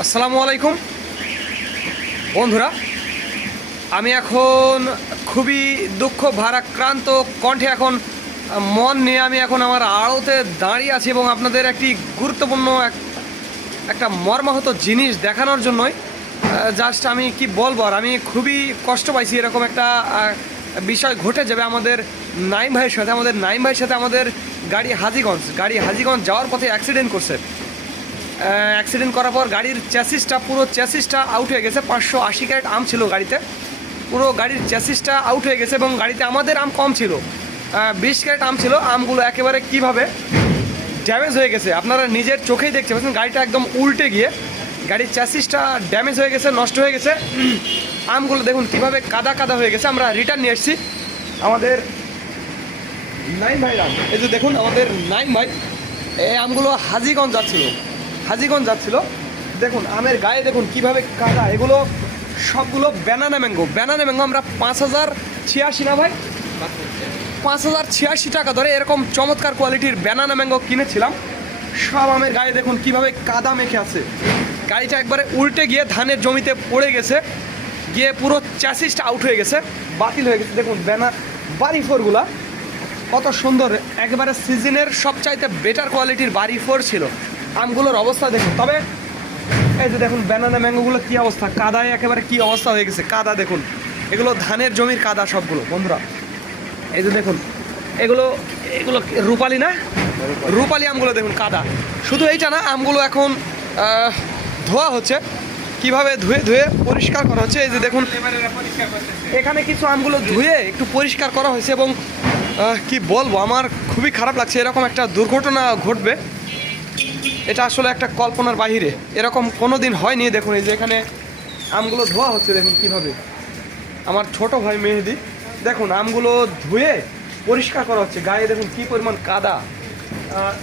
আসসালামু আলাইকুম। বন্ধুরা, আমি এখন খুবই দুঃখ ভারাক্রান্ত কণ্ঠে এখন, মন নিয়ে আমি এখন আমার আড়তে দাঁড়িয়ে আছি এবং আপনাদের একটি গুরুত্বপূর্ণ এক, একটা মর্মাহত জিনিস দেখানোর জন্যই জাস্ট আমি কি বলব, আর আমি খুবই কষ্ট পাইছি এরকম একটা বিষয় ঘটে যাবে আমাদের নাইম ভাইয়ের সাথে, আমাদের নাইম ভাইয়ের সাথে আমাদের গাড়ি হাজিগঞ্জ গাড়ি হাজিগঞ্জ যাওয়ার পথে অ্যাক্সিডেন্ট করছে। অ্যাক্সিডেন্ট করার পর গাড়ির চ্যাসিসটা পুরো চ্যাসিসটা আউট হয়ে গেছে। পাঁচশো আশি ক্যারেট আম ছিল গাড়িতে। পুরো গাড়ির চ্যাসিসটা আউট হয়ে গেছে এবং গাড়িতে আমাদের আম কম ছিল। বিশ ক্যারেট আম ছিল। আমগুলো একেবারে কীভাবে ড্যামেজ হয়ে গেছে, আপনারা নিজের চোখেই দেখতে পাচ্ছেন। গাড়িটা একদম উল্টে গিয়ে গাড়ির চ্যাসিসটা ড্যামেজ হয়ে গেছে, নষ্ট হয়ে গেছে। আমগুলো দেখুন কীভাবে কাদা কাদা হয়ে গেছে। আমরা রিটার্ন নিয়ে এসেছি আমাদের নাইন ভাই আম। এই যে দেখুন, আমাদের নাইন ভাই। এই আমগুলো হাজিগঞ্জ যাচ্ছিল। হাজিগঞ্জ যাচ্ছিল। দেখুন, আমের গায়ে দেখুন কীভাবে কাদা এগুলো সবগুলো ব্যানানা ম্যাঙ্গো ব্যানানা ম্যাঙ্গো আমরা পাঁচ হাজার ছিয়াশি না ভাই? পাঁচ হাজার ছিয়াশি টাকা ধরে এরকম চমৎকার কোয়ালিটির ব্যানানা ম্যাঙ্গো কিনেছিলাম। সব আমের গায়ে দেখুন কীভাবে কাদা মেখে আছে। গাড়িটা একবারে উল্টে গিয়ে ধানের জমিতে পড়ে গেছে। গিয়ে পুরো চ্যাসিসটা আউট হয়ে গেছে, বাতিল হয়ে গেছে। দেখুন ব্যানার বাড়ি ফোরগুলা। কত সুন্দর, একবারে সিজনের সবচাইতে বেটার কোয়ালিটির বাড়ি ফোর ছিল। আমগুলোর অবস্থা দেখুন। তবে এই যে দেখুন ব্যানানা ম্যাঙ্গোগুলো কী অবস্থা? কাদায় একেবারে কী অবস্থা হয়ে গেছে? কাদা দেখুন। এগুলো ধানের জমির কাদা সবগুলো, বন্ধুরা। এই যে দেখুন, এগুলো এগুলো রূপালি না? রূপালি আমগুলো দেখুন, কাদা। শুধু এইটা না, আমগুলো এখন ধোয়া হচ্ছে। কীভাবে ধুয়ে ধুয়ে পরিষ্কার করা হচ্ছে? এই যে দেখুন, এখানে কিছু আমগুলো ধুয়ে একটু পরিষ্কার করা হয়েছে এবং কি বলব? আমার খুবই খারাপ লাগছে। এরকম একটা দুর্ঘটনা ঘটবে। এটা আসলে একটা কল্পনার বাহিরে। এরকম কোনো দিন হয়নি। দেখুন, এই যে এখানে আমগুলো ধোয়া হচ্ছে, দেখুন কীভাবে। আমার ছোট ভাই মেহেদি, দেখুন, আমগুলো ধুয়ে পরিষ্কার করা হচ্ছে। গায়ে দেখুন কি পরিমাণ কাদা।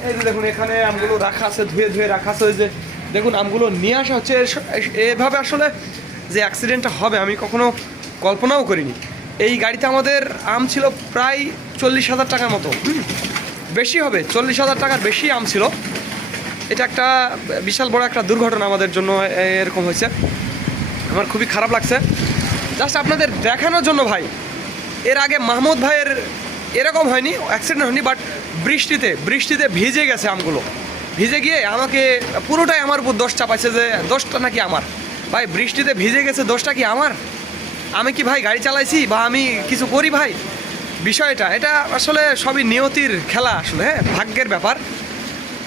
এই যে দেখুন, এখানে আমগুলো রাখা আছে, ধুয়ে ধুয়ে রাখা আছে। ওই যে দেখুন, আমগুলো নিয়ে আসা হচ্ছে। এভাবে আসলে যে অ্যাক্সিডেন্টটা হবে, আমি কখনো কল্পনাও করিনি। এই গাড়িতে আমাদের আম ছিল প্রায় চল্লিশ হাজার টাকার মতো। বেশি হবে, চল্লিশ হাজার টাকার বেশি আম ছিল। এটা একটা বিশাল বড় একটা দুর্ঘটনা আমাদের জন্য এরকম হয়েছে। আমার খুবই খারাপ লাগছে। জাস্ট আপনাদের দেখানোর জন্য ভাই, এর আগে মাহমুদ ভাইয়ের এরকম হয়নি অ্যাক্সিডেন্ট হয়নি বাট বৃষ্টিতে বৃষ্টিতে ভিজে গেছে আমগুলো। ভিজে গিয়ে আমাকে পুরোটাই আমার উপর দোষ চাপাইছে যে দোষটা নাকি আমার। ভাই, বৃষ্টিতে ভিজে গেছে, দোষটা কি আমার? আমি কি ভাই গাড়ি চালাইছি বা আমি কিছু করি ভাই? বিষয়টা, এটা আসলে সবই নিয়তির খেলা আসলে হ্যাঁ ভাগ্যের ব্যাপার।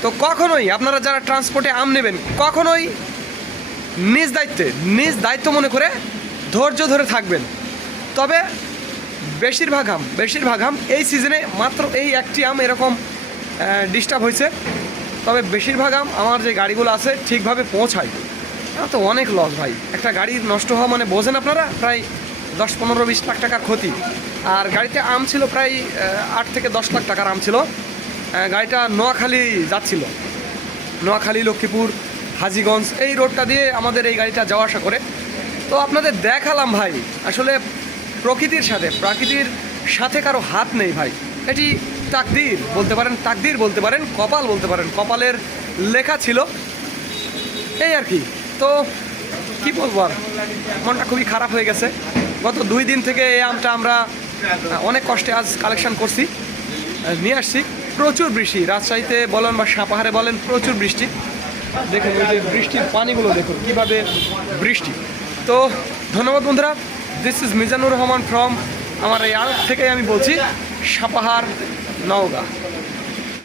তো কখনোই আপনারা যারা ট্রান্সপোর্টে আম নেবেন, কখনোই নিজ দায়িত্বে, নিজ দায়িত্ব মনে করে ধৈর্য ধরে থাকবেন। তবে বেশিরভাগ আম বেশিরভাগ আম এই সিজনে মাত্র এই একটি আম এরকম ডিস্টার্ব হয়েছে। তবে বেশিরভাগ আম আমার যে গাড়িগুলো আছে ঠিকভাবে পৌঁছায়। তো অনেক লস ভাই। একটা গাড়ি নষ্ট হওয়া মানে বোঝেন আপনারা, প্রায় দশ, পনেরো, বিশ লাখ টাকার ক্ষতি। আর গাড়িতে আম ছিল প্রায় আট থেকে দশ লাখ টাকার আম ছিল। গাড়িটা নোয়াখালী যাচ্ছিল। নোয়াখালী, লক্ষ্মীপুর, হাজিগঞ্জ, এই রোডটা দিয়ে আমাদের এই গাড়িটা যাওয়া আসা করে। তো আপনাদের দেখালাম ভাই, আসলে প্রকৃতির সাথে, প্রাকৃতির সাথে কারও হাত নেই ভাই। এটি তাকদির বলতে পারেন, তাকদির বলতে পারেন, কপাল বলতে পারেন, কপালের লেখা ছিল। এই আর কি। তো কি বলব আর, মনটা খুবই খারাপ হয়ে গেছে। গত দুই দিন থেকে এই আমটা আমরা অনেক কষ্টে আজ কালেকশন করছি নিয়ে আসছি। প্রচুর বৃষ্টি। রাজশাহীতে বলেন বা সাপাহারে বলেন, প্রচুর বৃষ্টি। দেখুন ওই যে বৃষ্টির পানিগুলো দেখুন, কীভাবে বৃষ্টি। তো ধন্যবাদ বন্ধুরা this is Mizanur Rahman from আমার এই আড়ত থেকে আমি বলছি, সাপাহার নওগাঁ।